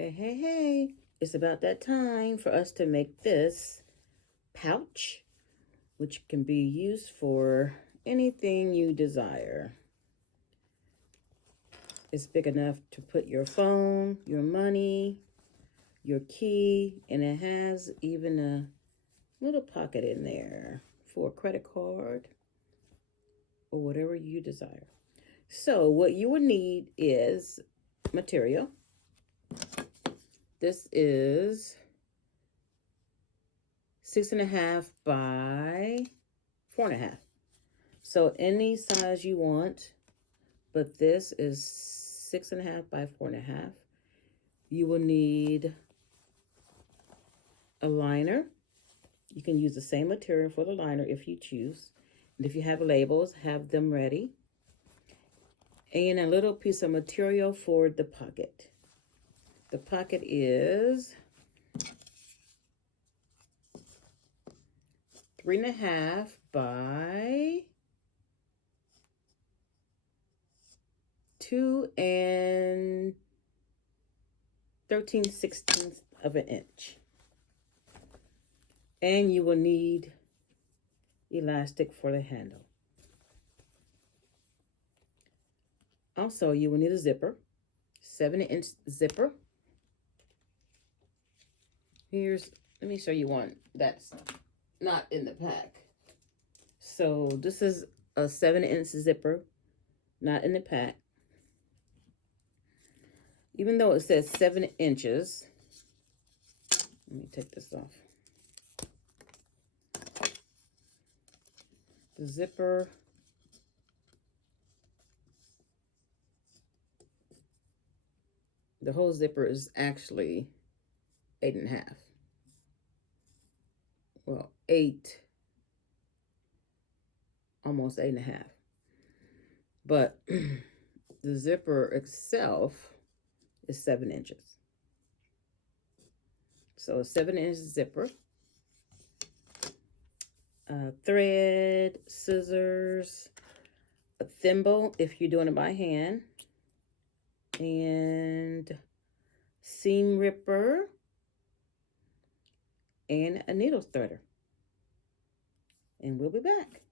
Hey, hey, hey, it's about that time for us to make this pouch, which can be used for anything you desire. It's big enough to put your phone, your money, your key, and it has even a little pocket in there for a credit card or whatever you desire. So what you would need is material. This is 6.5 by 4.5. So any size you want, but this is 6.5 by 4.5. You will need a liner. You can use the same material for the liner if you choose. And if you have labels, have them ready. And a little piece of material for the pocket. The pocket is 3.5 by 2 13/16 of an inch. And you will need elastic for the handle. Also, you will need a zipper, 7-inch zipper. Let me show you one that's not in the pack. So this is a 7-inch zipper, not in the pack. Even though it says 7 inches, let me take this off. The zipper the whole zipper is actually 8.5. Well, 8, almost 8.5. But the zipper itself is 7 inches. So a 7-inch zipper. Thread, scissors, a thimble if you're doing it by hand, and seam ripper, and a needle threader. And we'll be back.